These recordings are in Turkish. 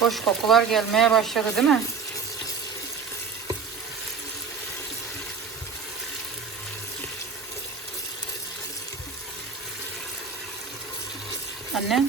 Hoş kokular gelmeye başladı değil mi? Anne,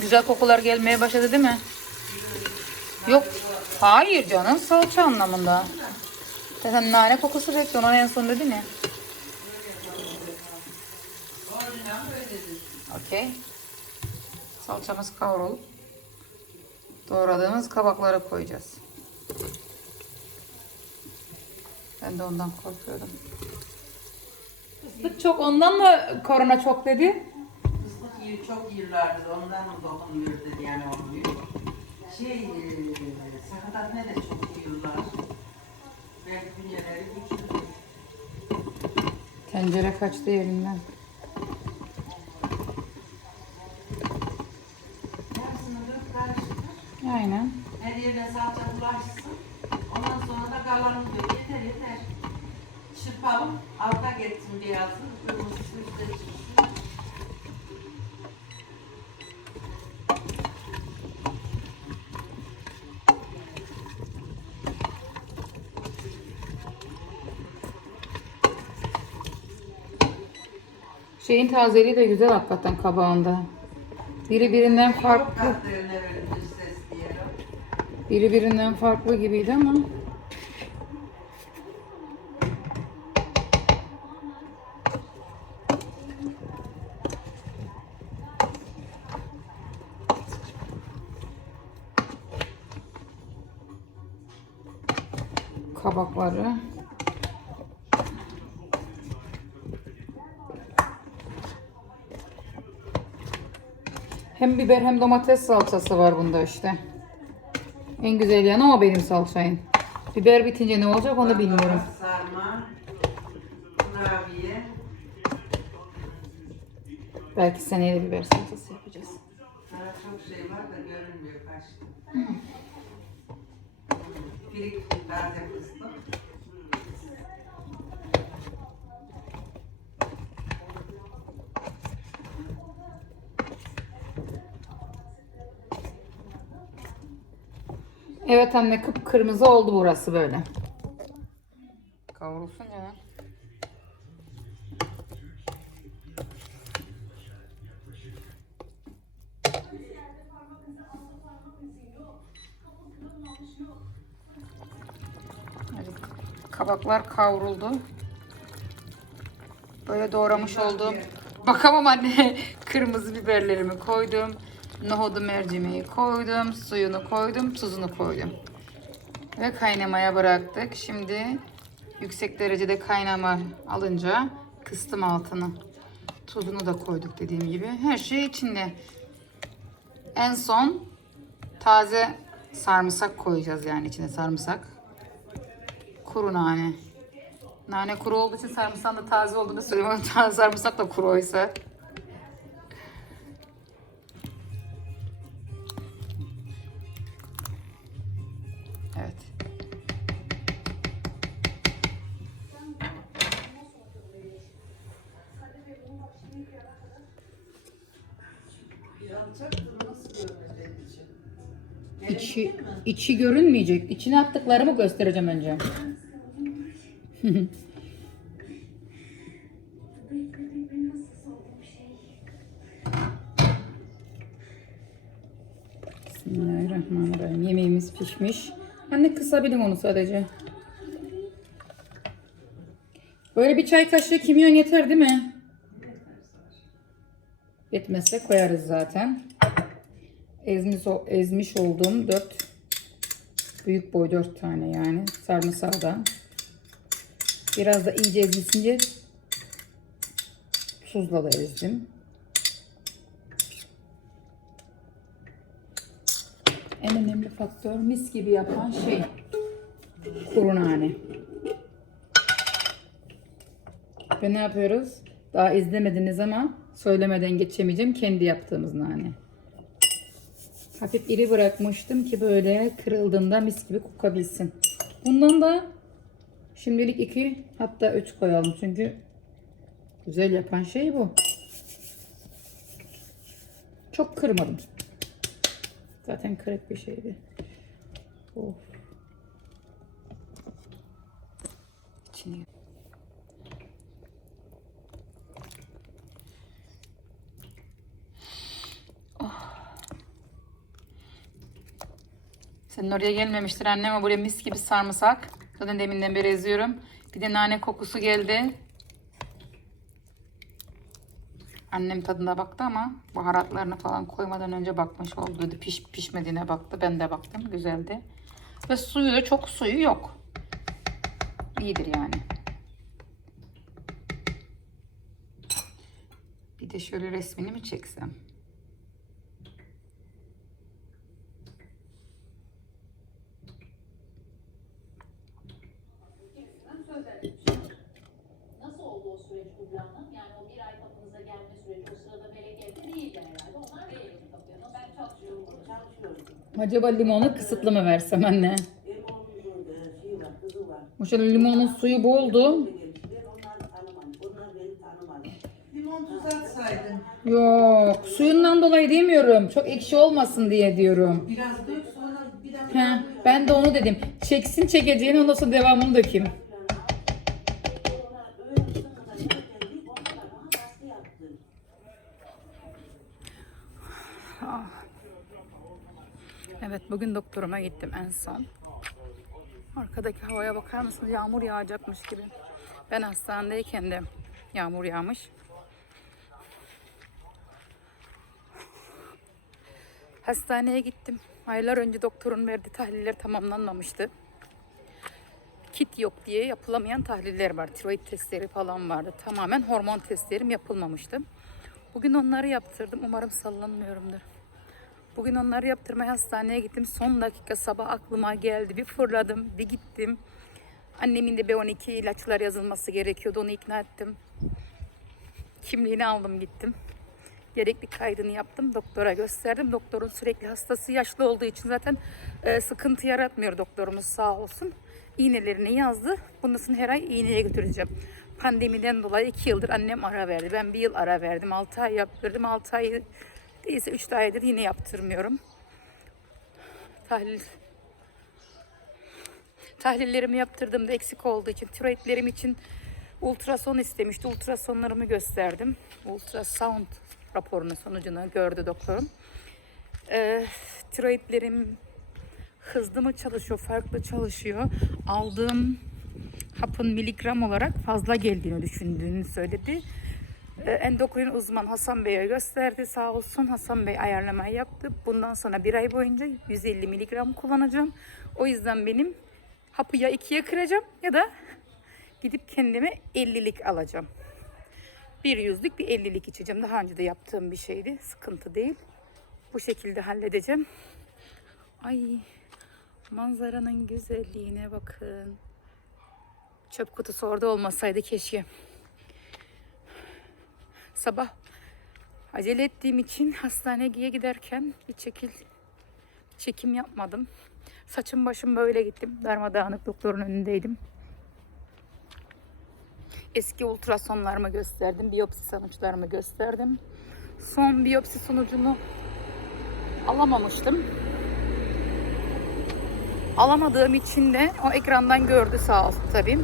güzel kokular gelmeye başladı değil mi? Yok, hayır canım salça anlamında. Sen nane kokusu bekliyorsun, onu en son dedin ya. Okey. Salçamız kavrulup doğradığımız kabakları koyacağız. Ben de ondan korkuyorum. Fıstık çok ondan mı korona çok dedi? Fıstık yiyor, çok yiyorlardı. Ondan mı dokunuyor dedi yani olmuyor. Şey, e, sakatat ne de çok yiyorlar. Belki bünyeleri güçlü. Tencere kaçtı elinden. Yarısını dök karıştır. Aynen. Her yerine salça bulaşsın. Ondan sonra da kalanı dök. Yeter yeter. Çırpalım. Alta geçsin beyazı. Kırmızısı üstte çıksın. Şeyin tazeliği de güzel hakikaten kabağında. Biri birinden farklı. Biri birinden farklı gibiydi ama. Kabakları. Hem biber hem domates salçası var bunda işte. En güzel yanı o benim salçayın. Biber bitince ne olacak onu bilmiyorum. Belki seneye de biber salçası yapacağız. Çok şey var da görünmüyor kaçtı. Pirik taze fıstık. Evet anne kıpkırmızı oldu burası böyle. Kavrulsun canım. Kabaklar kavruldu. Böyle doğramış olduğum bakamam anne kırmızı biberlerimi koydum. Nohudu mercimeği koydum. Suyunu koydum. Tuzunu koydum. Ve kaynamaya bıraktık. Şimdi yüksek derecede kaynama alınca kıstım altını. Tuzunu da koyduk dediğim gibi. Her şey içinde. En son taze sarımsak koyacağız yani içine sarımsak. Kuru nane. Nane kuru olduğu için sarımsağın da taze olduğunu söylüyorum. Sarımsak da kuru oysa. İçi, içi görünmeyecek. İçine attıklarımı göstereceğim önce. Bismillahirrahmanirrahim. Yemeğimiz pişmiş. Anne kısabilirim onu sadece. Böyle bir çay kaşığı kimyon yeter değil mi? Yetmezse koyarız zaten. Ezmiş, ezmiş olduğum 4 büyük boy 4 tane yani sarımsağdan. Biraz da iyice ezilsince tuzla da ezdim. En önemli faktör mis gibi yapan şey kuru nane. Ve ne yapıyoruz? Daha izlemediniz ama söylemeden geçemeyeceğim kendi yaptığımız nane. Hafif iri bırakmıştım ki böyle kırıldığında mis gibi kokabilsin. Bundan da şimdilik iki hatta üç koyalım çünkü güzel yapan şey bu. Çok kırmadım. Zaten kırık bir şeydi. Of. Senin oraya gelmemiştir annem ama buraya mis gibi sarımsak. Zaten deminden beri eziyorum. Bir de nane kokusu geldi. Annem tadına baktı ama baharatlarını falan koymadan önce bakmış oldu. Dedi piş, pişmediğine baktı. Ben de baktım. Güzeldi. Ve suyu da çok suyu yok. İyidir yani. Bir de şöyle resmini mi çeksem? Nasıl oldu o süreç Kübra Hanım? Yani o bir ay kapınıza gelme süreci, o sırada melek evde değildi herhalde. Onlar bir evde kapıyor. Ama ben çalışıyorum burada. Çalışıyorum. Acaba limonu kısıtlı mı versem anne? Benim oğlumuzun da şeyi var, kızı var. Bu şöyle limonun suyu boldu. Limon tuz atsaydın. Yok, suyundan dolayı demiyorum. Çok ekşi olmasın diye diyorum. Biraz dök sonra bir dakika. He, ben de onu dedim. Çeksin çekeceğini ondan sonra devamını dökeyim. Ona öyle kısa kadar yerken bir onlar bana baskı yaptı. Evet, bugün doktoruma gittim en son. Arkadaki havaya bakar mısınız? Yağmur yağacakmış gibi. Ben hastanedeyken de yağmur yağmış. Hastaneye gittim. Aylar önce doktorun verdiği tahliller tamamlanmamıştı. Kit yok diye yapılamayan tahliller var. Tiroid testleri falan vardı. Tamamen hormon testlerim yapılmamıştı. Bugün onları yaptırdım. Umarım sallanmıyorumdur. Bugün onları yaptırmaya hastaneye gittim. Son dakika sabah aklıma geldi. Bir fırladım, bir gittim. Annemin de B12 ilaçlar yazılması gerekiyordu. Onu ikna ettim. Kimliğini aldım gittim. Gerekli kaydını yaptım. Doktora gösterdim. Doktorun sürekli hastası yaşlı olduğu için zaten e, sıkıntı yaratmıyor doktorumuz sağ olsun. İğnelerini yazdı. Sonra her ay iğneye götüreceğim. Pandemiden dolayı iki yıldır annem ara verdi. Ben bir yıl ara verdim. Altı ay yaptırdım. Altı ay değilse üç aydır yine yaptırmıyorum. Tahlil tahlillerimi yaptırdığımda eksik olduğu için tiroidlerim için ultrason istemişti. Ultrasonlarımı gösterdim. Ultrasound raporunun sonucunu gördü doktorum. Ee, tiroidlerim hızlı mı çalışıyor, farklı çalışıyor. Aldığım hapın miligram olarak fazla geldiğini düşündüğünü söyledi. Ee, Endokrin uzman Hasan Bey'e gösterdi sağ olsun. Hasan Bey ayarlamayı yaptı. Bundan sonra bir ay boyunca 150 miligram kullanacağım. O yüzden benim hapı ya ikiye kıracağım ya da gidip kendime 50'lik alacağım. Bir yüzlük bir 50'lik içeceğim. Daha önce de yaptığım bir şeydi. Sıkıntı değil. Bu şekilde halledeceğim. Ay manzaranın güzelliğine bakın. Çöp kutusu orada olmasaydı keşke. Sabah acele ettiğim için hastaneye giderken bir çekil çekim yapmadım. Saçım başım böyle gittim. Darmadağınık doktorun önündeydim. Eski ultrasonlarımı gösterdim. Biyopsi sonuçlarımı gösterdim. Son biyopsi sonucunu alamamıştım. Alamadığım için de o ekrandan gördü sağ olsun tabii.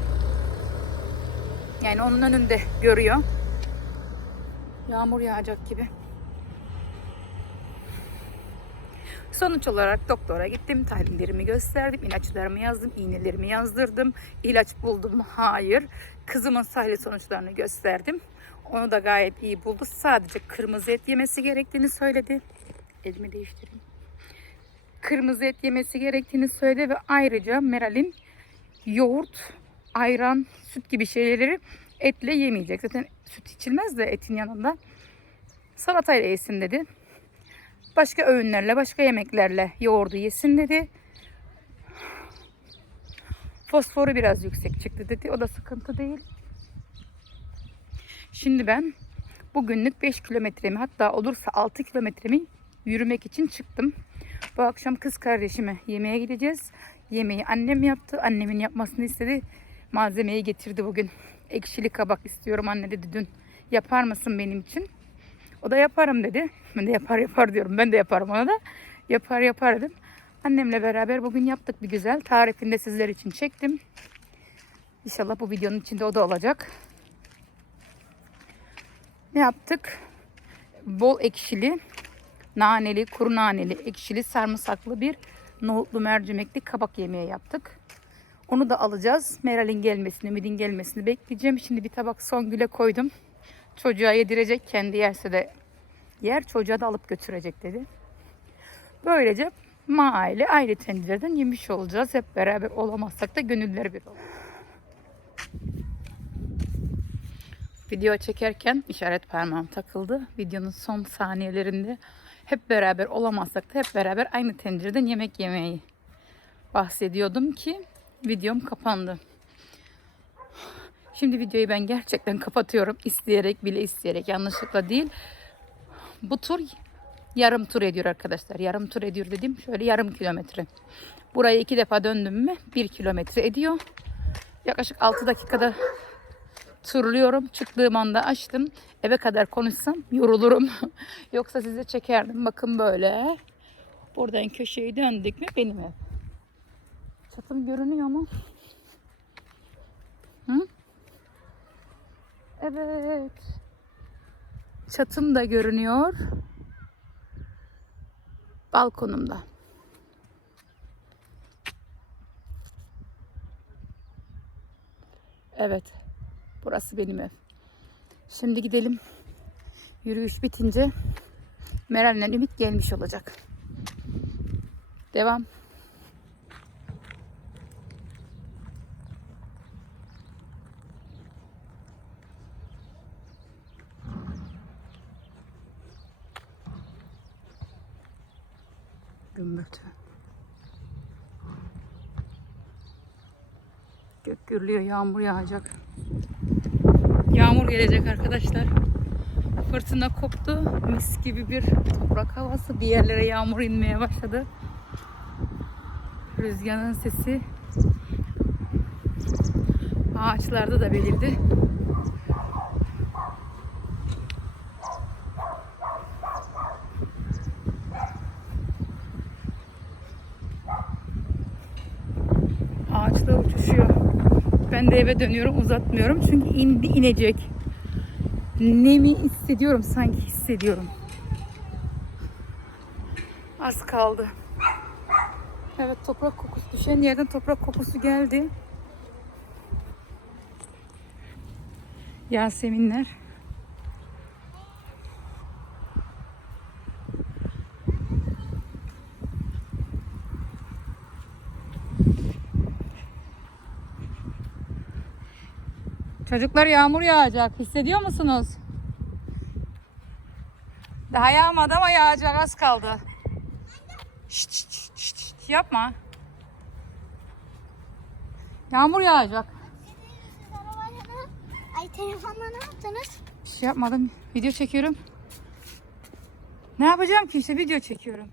Yani onun önünde görüyor. Yağmur yağacak gibi. Sonuç olarak doktora gittim, tahlillerimi gösterdim, ilaçlarımı yazdım, iğnelerimi yazdırdım. İlaç buldum, hayır. Kızımın tahlil sonuçlarını gösterdim. Onu da gayet iyi buldu. Sadece kırmızı et yemesi gerektiğini söyledi. Elimi değiştireyim. Kırmızı et yemesi gerektiğini söyledi ve ayrıca Meral'in yoğurt, ayran, süt gibi şeyleri etle yemeyecek. Zaten süt içilmez de etin yanında. Salatayla yesin dedi. Başka öğünlerle, başka yemeklerle yoğurdu yesin dedi. Fosforu biraz yüksek çıktı dedi. O da sıkıntı değil. Şimdi ben bugünlük 5 kilometremi hatta olursa 6 kilometremi yürümek için çıktım. Bu akşam kız kardeşime yemeğe gideceğiz. Yemeği annem yaptı. Annemin yapmasını istedi. Malzemeyi getirdi bugün. Ekşili kabak istiyorum anne dedi dün. Yapar mısın benim için? O da yaparım dedi. Ben de yapar yapar diyorum. Ben de yaparım ona da. Yapar yapar dedim. Annemle beraber bugün yaptık bir güzel. Tarifini de sizler için çektim. İnşallah bu videonun içinde o da olacak. Ne yaptık? Bol ekşili, naneli, kuru naneli, ekşili, sarımsaklı bir nohutlu mercimekli kabak yemeği yaptık. Onu da alacağız. Meral'in gelmesini, Ümid'in gelmesini bekleyeceğim. Şimdi bir tabak Songül'e koydum. Çocuğa yedirecek. Kendi yerse de yer. Çocuğa da alıp götürecek dedi. Böylece ma aile ayrı tencereden yemiş olacağız. Hep beraber olamazsak da gönüller bir olur. Video çekerken işaret parmağım takıldı. Videonun son saniyelerinde hep beraber olamazsak da hep beraber aynı tencereden yemek yemeyi bahsediyordum ki videom kapandı. Şimdi videoyu ben gerçekten kapatıyorum. İsteyerek bile isteyerek yanlışlıkla değil. Bu tur yarım tur ediyor arkadaşlar. Yarım tur ediyor dediğim şöyle yarım kilometre. Burayı iki defa döndüm mü bir kilometre ediyor. Yaklaşık 6 dakikada turluyorum. Çıktığım anda açtım. Eve kadar konuşsam yorulurum. Yoksa size çekerdim. Bakın böyle. Buradan köşeyi döndük mü benim ev. Çatım görünüyor mu? Hı? Evet. Çatım da görünüyor. Balkonumda. Evet. Burası benim ev. Şimdi gidelim. Yürüyüş bitince Meral'le Ümit gelmiş olacak. Devam. Gümbürtü. Gök gürlüyor, yağmur yağacak. Yağmur gelecek arkadaşlar. Fırtına koptu. Mis gibi bir toprak havası. Bir yerlere yağmur inmeye başladı. Rüzgarın sesi ağaçlarda da belirdi. Ağaçlar uçuşuyor. Ben de eve dönüyorum uzatmıyorum çünkü indi inecek. Nemi hissediyorum sanki hissediyorum. Az kaldı. Evet toprak kokusu düşen yerden toprak kokusu geldi. Yaseminler. Çocuklar yağmur yağacak. Hissediyor musunuz? Daha yağmadı ama yağacak az kaldı. Şşt, şşt, şşt, şşt, yapma. Yağmur yağacak. Ay telefonla ne yaptınız? Bir şey yapmadım. Video çekiyorum. Ne yapacağım ki işte video çekiyorum.